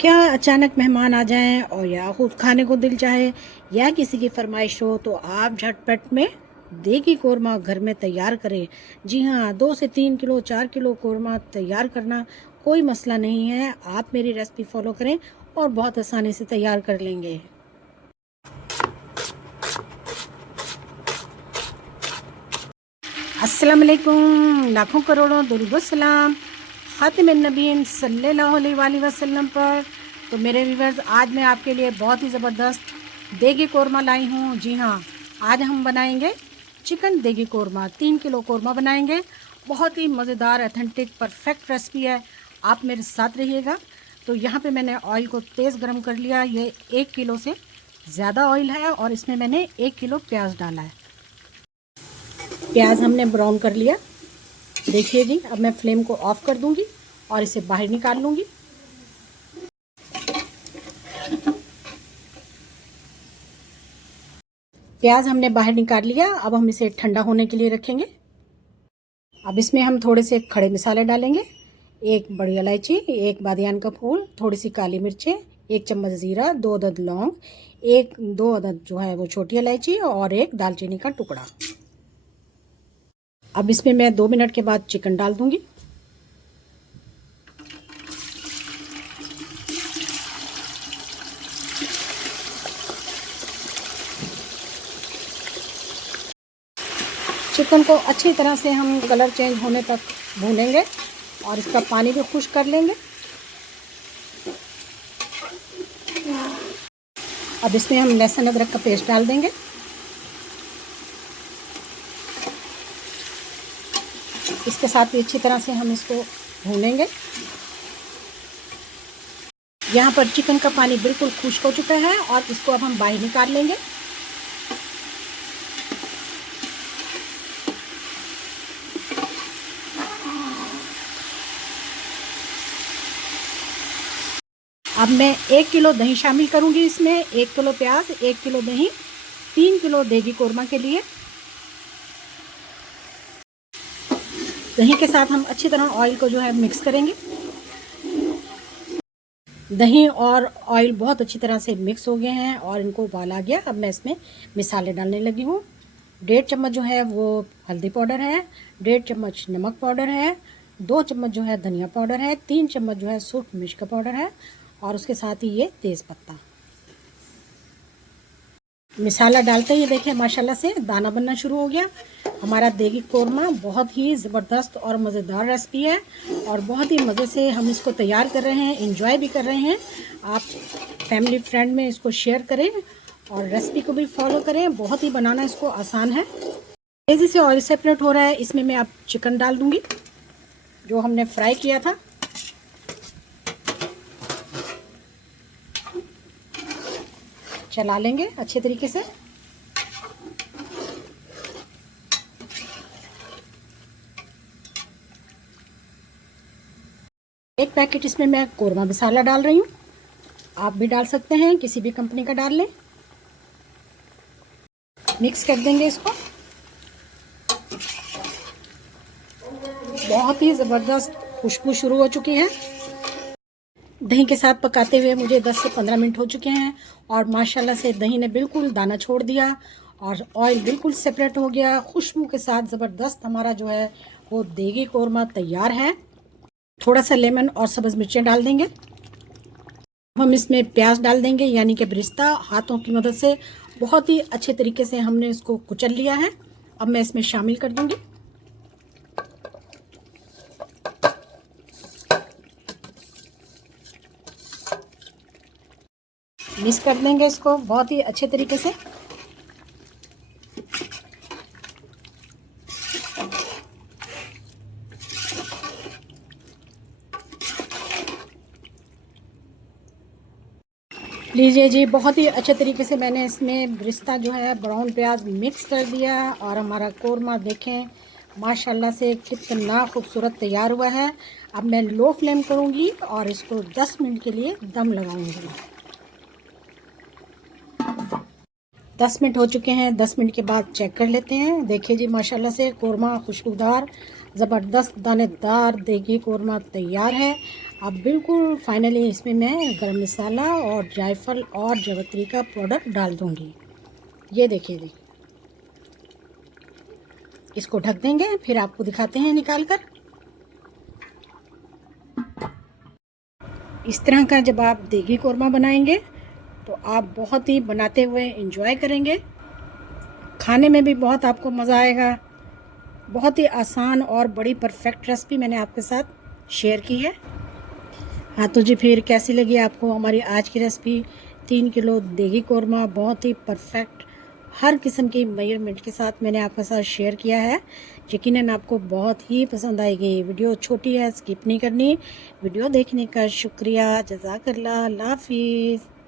क्या अचानक मेहमान आ जाएं और या खुद खाने को दिल चाहे या किसी की फरमाइश हो तो आप झटपट में देगी कोरमा घर में तैयार करें। जी हाँ, 2 से 3 किलो 4 किलो कोरमा तैयार करना कोई मसला नहीं है। आप मेरी रेसिपी फॉलो करें और बहुत आसानी से तैयार कर लेंगे। अस्सलाम वालेकुम, लाखों करोड़ों दुरूद सलाम ख़ातिम नबीन सल्लल्लाहु अलैहि वसल्लम पर। तो मेरे व्यूअर्स, आज मैं आपके लिए बहुत ही ज़बरदस्त देगी कोरमा लाई हूँ। जी हाँ, आज हम बनाएंगे चिकन देगी कोरमा। 3 किलो कोरमा बनाएंगे। बहुत ही मज़ेदार, ऑथेंटिक, परफेक्ट रेसिपी है। आप मेरे साथ रहिएगा। तो यहाँ पे मैंने ऑयल को तेज़ गर्म कर लिया। ये 1 किलो से ज़्यादा ऑयल है और इसमें मैंने 1 किलो प्याज डाला है। प्याज हमने ब्राउन कर लिया। देखिए जी, अब मैं फ्लेम को ऑफ कर दूंगी और इसे बाहर निकाल लूंगी। प्याज हमने बाहर निकाल लिया। अब हम इसे ठंडा होने के लिए रखेंगे। अब इसमें हम थोड़े से खड़े मसाले डालेंगे। 1 बड़ी इलायची, 1 बादियान का फूल, थोड़ी सी काली मिर्चें, 1 चम्मच ज़ीरा, 2 अदद लौंग, 1-2 अदद जो है वो छोटी इलायची और 1 दालचीनी का टुकड़ा। अब इसमें मैं 2 मिनट के बाद चिकन डाल दूंगी। चिकन को अच्छी तरह से हम कलर चेंज होने तक भूनेंगे और इसका पानी भी खुश्क कर लेंगे। अब इसमें हम लहसुन अदरक का पेस्ट डाल देंगे। इसके साथ भी अच्छी तरह से हम इसको भूनेंगे। यहाँ पर चिकन का पानी बिल्कुल खुश्क हो चुका है और इसको अब हम बाहर निकाल लेंगे। अब मैं 1 किलो दही शामिल करूँगी इसमें। 1 किलो प्याज, 1 किलो दही, 3 किलो देगी कोरमा के लिए। दही के साथ हम अच्छी तरह ऑयल को जो है मिक्स करेंगे। दही और ऑयल बहुत अच्छी तरह से मिक्स हो गए हैं और इनको उबाल आ गया। अब मैं इसमें मसाले डालने लगी हूँ। 1.5 चम्मच जो है वो हल्दी पाउडर है, 1.5 चम्मच नमक पाउडर है, 2 चम्मच जो है धनिया पाउडर है, 3 चम्मच जो है सूख मिर्च का पाउडर है और उसके साथ ही ये तेज़ पत्ता। मसाला डालते ही देखिए माशाल्लाह से दाना बनना शुरू हो गया। हमारा देगी कोरमा बहुत ही ज़बरदस्त और मज़ेदार रेसिपी है और बहुत ही मज़े से हम इसको तैयार कर रहे हैं, एंजॉय भी कर रहे हैं। आप फैमिली फ्रेंड में इसको शेयर करें और रेसिपी को भी फॉलो करें। बहुत ही बनाना इसको आसान है। तेज़ी से ऑयल सेपरेट हो रहा है। इसमें मैं अब चिकन डाल दूँगी जो हमने फ्राई किया था। चला लेंगे अच्छे तरीके से। एक पैकेट इसमें मैं कोरमा मसाला डाल रही हूँ। आप भी डाल सकते हैं, किसी भी कंपनी का डाल लें। मिक्स कर देंगे इसको। बहुत ही ज़बरदस्त खुशबू शुरू हो चुकी है। दही के साथ पकाते हुए मुझे 10 से 15 मिनट हो चुके हैं और माशाल्लाह से दही ने बिल्कुल दाना छोड़ दिया और ऑयल बिल्कुल सेपरेट हो गया। खुशबू के साथ ज़बरदस्त हमारा जो है वो देगी कोरमा तैयार है। थोड़ा सा लेमन और सब्ज़ मिर्चें डाल देंगे। हम इसमें प्याज डाल देंगे, यानी कि बरिस्ता। हाथों की मदद से बहुत ही अच्छे तरीके से हमने इसको कुचल लिया है। अब मैं इसमें शामिल कर दूंगी। मिक्स कर देंगे इसको बहुत ही अच्छे तरीके से। लीजिए जी, बहुत ही अच्छे तरीके से मैंने इसमें बरिस्ता जो है ब्राउन प्याज मिक्स कर दिया और हमारा कोरमा देखें माशाल्लाह से कितना खूबसूरत तैयार हुआ है। अब मैं लो फ्लेम करूंगी और इसको 10 मिनट के लिए दम लगाऊंगी। 10 मिनट हो चुके हैं। 10 मिनट के बाद चेक कर लेते हैं। देखिए जी, माशाल्लाह से कोरमा खुशबूदार ज़बरदस्त दानेदार देगी कोरमा तैयार है। अब बिल्कुल फाइनली इसमें मैं गरम मसाला और जायफल और जावित्री का पाउडर डाल दूँगी। ये देखिए, इसको ढक देंगे, फिर आपको दिखाते हैं निकाल कर। इस तरह का जब आप देगी कोरमा बनाएंगे तो आप बहुत ही बनाते हुए एंजॉय करेंगे, खाने में भी बहुत आपको मज़ा आएगा। बहुत ही आसान और बड़ी परफेक्ट रेसिपी मैंने आपके साथ शेयर की है। हाँ तो जी, फिर कैसी लगी आपको हमारी आज की रेसिपी? 3 किलो देगी कोरमा बहुत ही परफेक्ट हर किस्म की मेजरमेंट के साथ मैंने आपके साथ शेयर किया है। यकीनन आपको बहुत ही पसंद आएगी। वीडियो छोटी है, स्किप नहीं करनी। वीडियो देखने का शुक्रिया। जज़ाकल्लाह। अल्लाह हाफ़िज़।